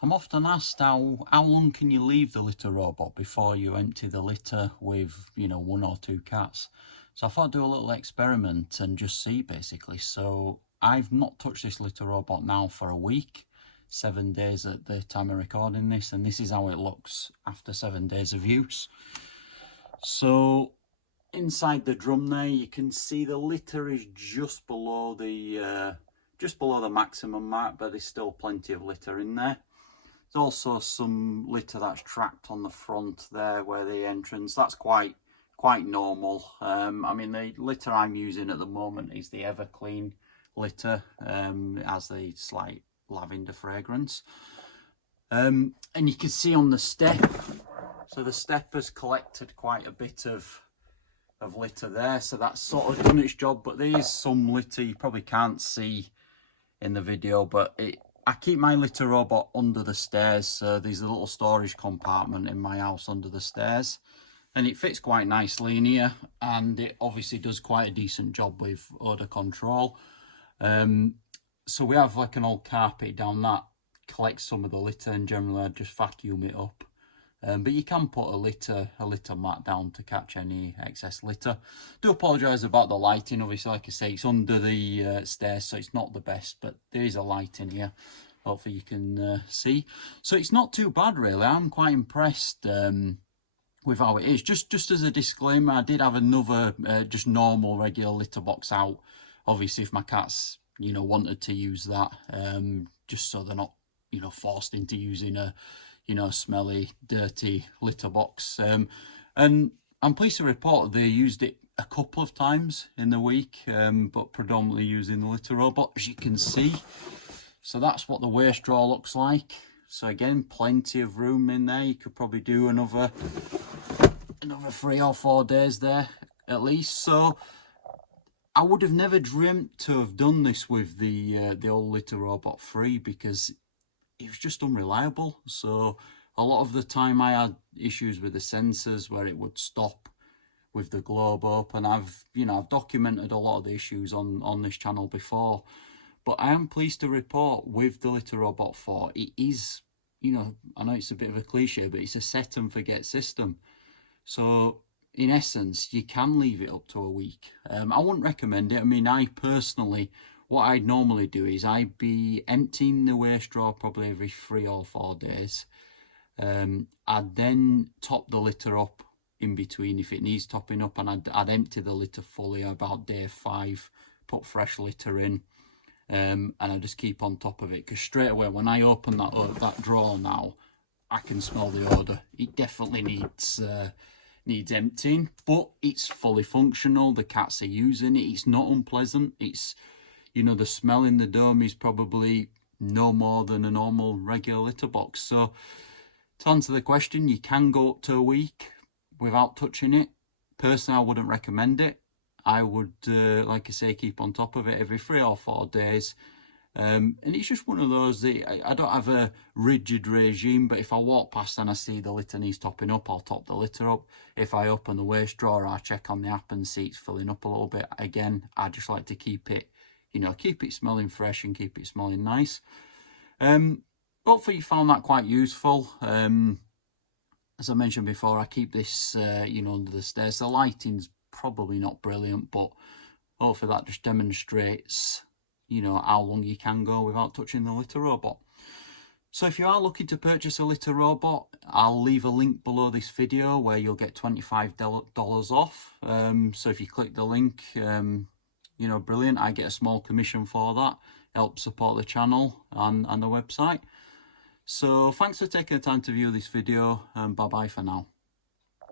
I'm often asked how long can you leave the litter robot before you empty the litter with, you know, 1 or 2 cats. So I thought I'd do a little experiment and just see basically. So I've not touched this litter robot now for a week, 7 days at the time of recording this, and this is how it looks after 7 days of use. So inside the drum there, you can see the litter is just below the maximum mark, but there's still plenty of litter in there. There's also some litter that's trapped on the front there where the entrance, that's quite normal. I mean, the litter I'm using at the moment is the Everclean litter. It has the slight lavender fragrance. And you can see on the step, so the step has collected quite a bit of litter there, so that's sort of done its job. But there is some litter you probably can't see in the video, but I keep my litter robot under the stairs, so there's a little storage compartment in my house under the stairs, and it fits quite nicely in here, and it obviously does quite a decent job with odour control. So we have like an old carpet down that collects some of the litter, and generally I just vacuum it up. But you can put a litter mat down to catch any excess litter. Do apologise about the lighting. Obviously, like I say, it's under the stairs, so it's not the best, but there is a light in here. Hopefully you can see. So it's not too bad, really. I'm quite impressed with how it is. Just as a disclaimer, I did have another just normal regular litter box out. Obviously, if my cats, you know, wanted to use that, just so they're not, you know, forced into using a, you know, smelly, dirty litter box. And I'm pleased to report they used it a couple of times in the week, but predominantly using the litter robot, as you can see. So that's what the waste drawer looks like. So again, plenty of room in there. You could probably do another 3 or 4 days there at least. So I would have never dreamt to have done this with the old litter robot 3, because it was just unreliable. So a lot of the time I had issues with the sensors where it would stop with the globe open. I've documented a lot of the issues on this channel before, but I am pleased to report with the litter robot 4, it is, you know, I know it's a bit of a cliche, but it's a set and forget system. So in essence, you can leave it up to a week. I wouldn't recommend it. I mean, I personally, what I'd normally do is I'd be emptying the waste drawer probably every 3 or 4 days. I'd then top the litter up in between if it needs topping up, and I'd empty the litter fully about day 5, put fresh litter in, and I just keep on top of it, because straight away when I open that drawer now, I can smell the odour. It definitely needs emptying, but it's fully functional. The cats are using it. It's not unpleasant. It's, you know, the smell in the dome is probably no more than a normal regular litter box. So to answer the question, you can go up to a week without touching it. Personally, I wouldn't recommend it. I would, like I say, keep on top of it every 3 or 4 days. And it's just one of those that I don't have a rigid regime, but if I walk past and I see the litter needs topping up, I'll top the litter up. If I open the waste drawer, I check on the app and see it's filling up a little bit. Again, I just like to keep it, you know, keep it smelling fresh and keep it smelling nice. Hopefully you found that quite useful. As I mentioned before, I keep this, you know, under the stairs. The lighting's probably not brilliant, but hopefully that just demonstrates, you know, how long you can go without touching the litter robot. So if you are looking to purchase a litter robot, I'll leave a link below this video where you'll get $25 off. So if you click the link, you know, brilliant. I get a small commission for that. Help support the channel and the website. So thanks for taking the time to view this video, and bye bye for now.